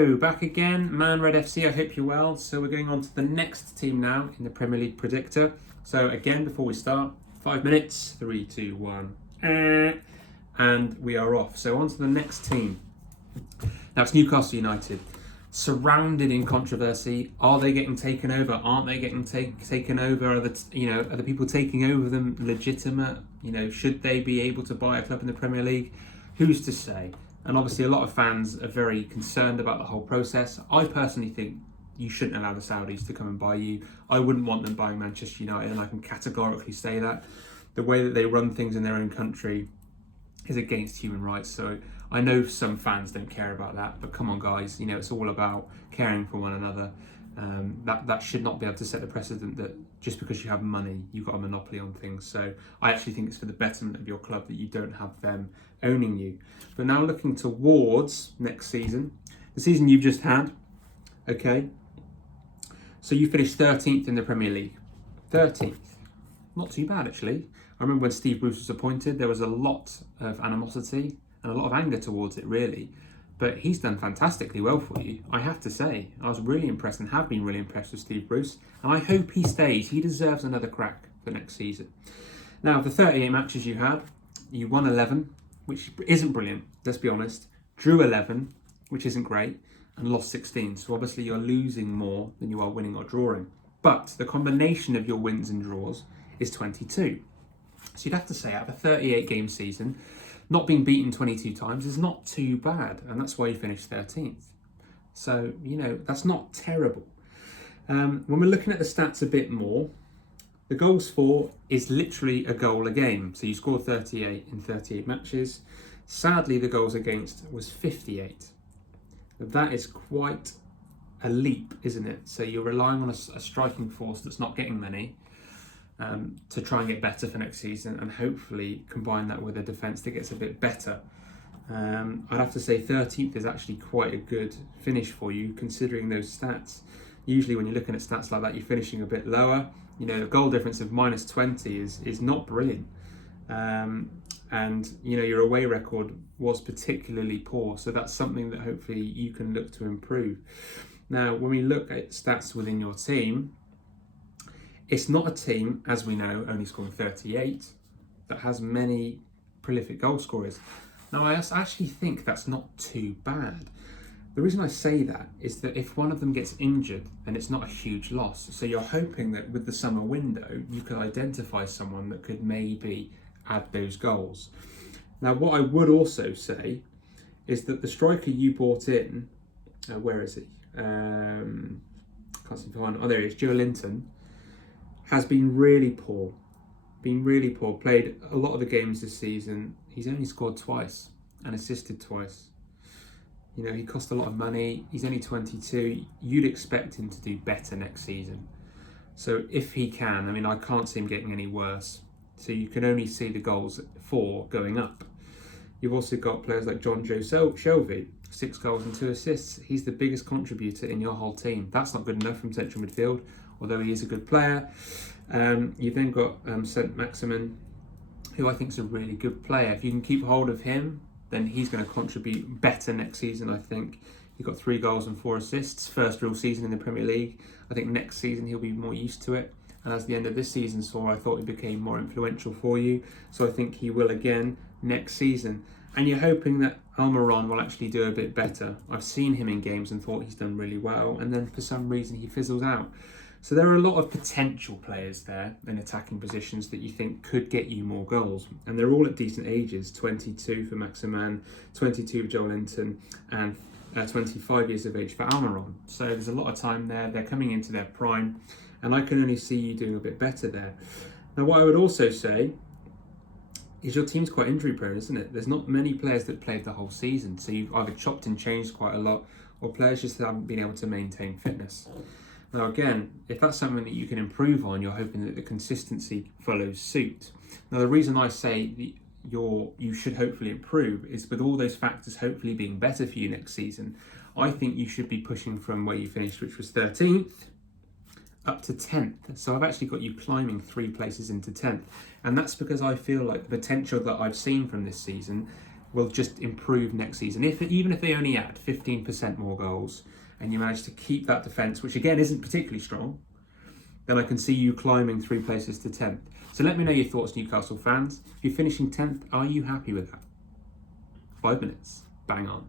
So, back again, manredFC, I hope you're well. So we're going on to the next team now in the Premier League Predictor. So again, before we start, 5 minutes, 3, 2, 1, and we are off. So on to the next team. Now it's Newcastle United, surrounded in controversy. Are they getting taken over? Aren't they getting taken over? Are the people taking over them legitimate? Should they be able to buy a club in the Premier League? Who's to say? And obviously a lot of fans are very concerned about the whole process. I personally think you shouldn't allow the Saudis to come and buy you. I wouldn't want them buying Manchester United, and I can categorically say that. The way that they run things in their own country is against human rights. So I know some fans don't care about that, but come on guys, it's all about caring for one another. That should not be able to set the precedent that just because you have money, you've got a monopoly on things. So I actually think it's for the betterment of your club that you don't have them owning you. But now looking towards next season, the season you've just had, okay? So you finished 13th in the Premier League. 13th. Not too bad, actually. I remember when Steve Bruce was appointed, there was a lot of animosity and a lot of anger towards it, really. But he's done fantastically well for you, I have to say. I was really impressed and have been really impressed with Steve Bruce. And I hope he stays. He deserves another crack for next season. Now, the 38 matches you had, you won 11, which isn't brilliant, let's be honest. Drew 11, which isn't great, and lost 16. So obviously you're losing more than you are winning or drawing. But the combination of your wins and draws is 22. So you'd have to say out of a 38 game season, not being beaten 22 times is not too bad, and that's why you finished 13th. So, that's not terrible. When we're looking at the stats a bit more, the goals for is literally a goal a game. So you scored 38 in 38 matches. Sadly, the goals against was 58. That is quite a leap, isn't it? So you're relying on a striking force that's not getting many. To try and get better for next season, and hopefully combine that with a defence that gets a bit better. I'd have to say 13th is actually quite a good finish for you, considering those stats. Usually when you're looking at stats like that, you're finishing a bit lower. The goal difference of minus 20 is not brilliant. And your away record was particularly poor, so that's something that hopefully you can look to improve. Now, when we look at stats within your team, it's not a team, as we know, only scoring 38, that has many prolific goal scorers. Now, I actually think that's not too bad. The reason I say that is that if one of them gets injured, then it's not a huge loss. So you're hoping that with the summer window, you could identify someone that could maybe add those goals. Now, what I would also say is that the striker you bought in, where is he? Can't seem to find him. Oh, there he is, Joe Linton. Has been really poor. Played a lot of the games this season. He's only scored twice and assisted twice. He cost a lot of money. He's only 22. You'd expect him to do better next season. So if he can, I can't see him getting any worse. So you can only see the goals for going up. You've also got players like John Joe Shelvey, 6 goals and 2 assists. He's the biggest contributor in your whole team. That's not good enough from central midfield, although he is a good player. You've then got St. Maximin, who I think is a really good player. If you can keep hold of him, then he's going to contribute better next season, I think. He got 3 goals and 4 assists, first real season in the Premier League. I think next season he'll be more used to it. And as the end of this season saw, I thought he became more influential for you. So I think he will again next season. And you're hoping that Almiron will actually do a bit better. I've seen him in games and thought he's done really well. And then for some reason he fizzles out. So there are a lot of potential players there in attacking positions that you think could get you more goals. And they're all at decent ages, 22 for Maximan, 22 for Joel Linton, and 25 years of age for Almiron. So there's a lot of time there. They're coming into their prime, and I can only see you doing a bit better there. Now, what I would also say is your team's quite injury prone, isn't it? There's not many players that played the whole season. So you've either chopped and changed quite a lot, or players just haven't been able to maintain fitness. Now again, if that's something that you can improve on, you're hoping that the consistency follows suit. Now the reason I say you should hopefully improve is with all those factors hopefully being better for you next season, I think you should be pushing from where you finished, which was 13th, up to 10th. So I've actually got you climbing 3 places into 10th. And that's because I feel like the potential that I've seen from this season will just improve next season. Even if they only add 15% more goals and you manage to keep that defence, which again isn't particularly strong, then I can see you climbing 3 places to 10th. So let me know your thoughts, Newcastle fans. If you're finishing 10th, are you happy with that? 5 minutes, bang on.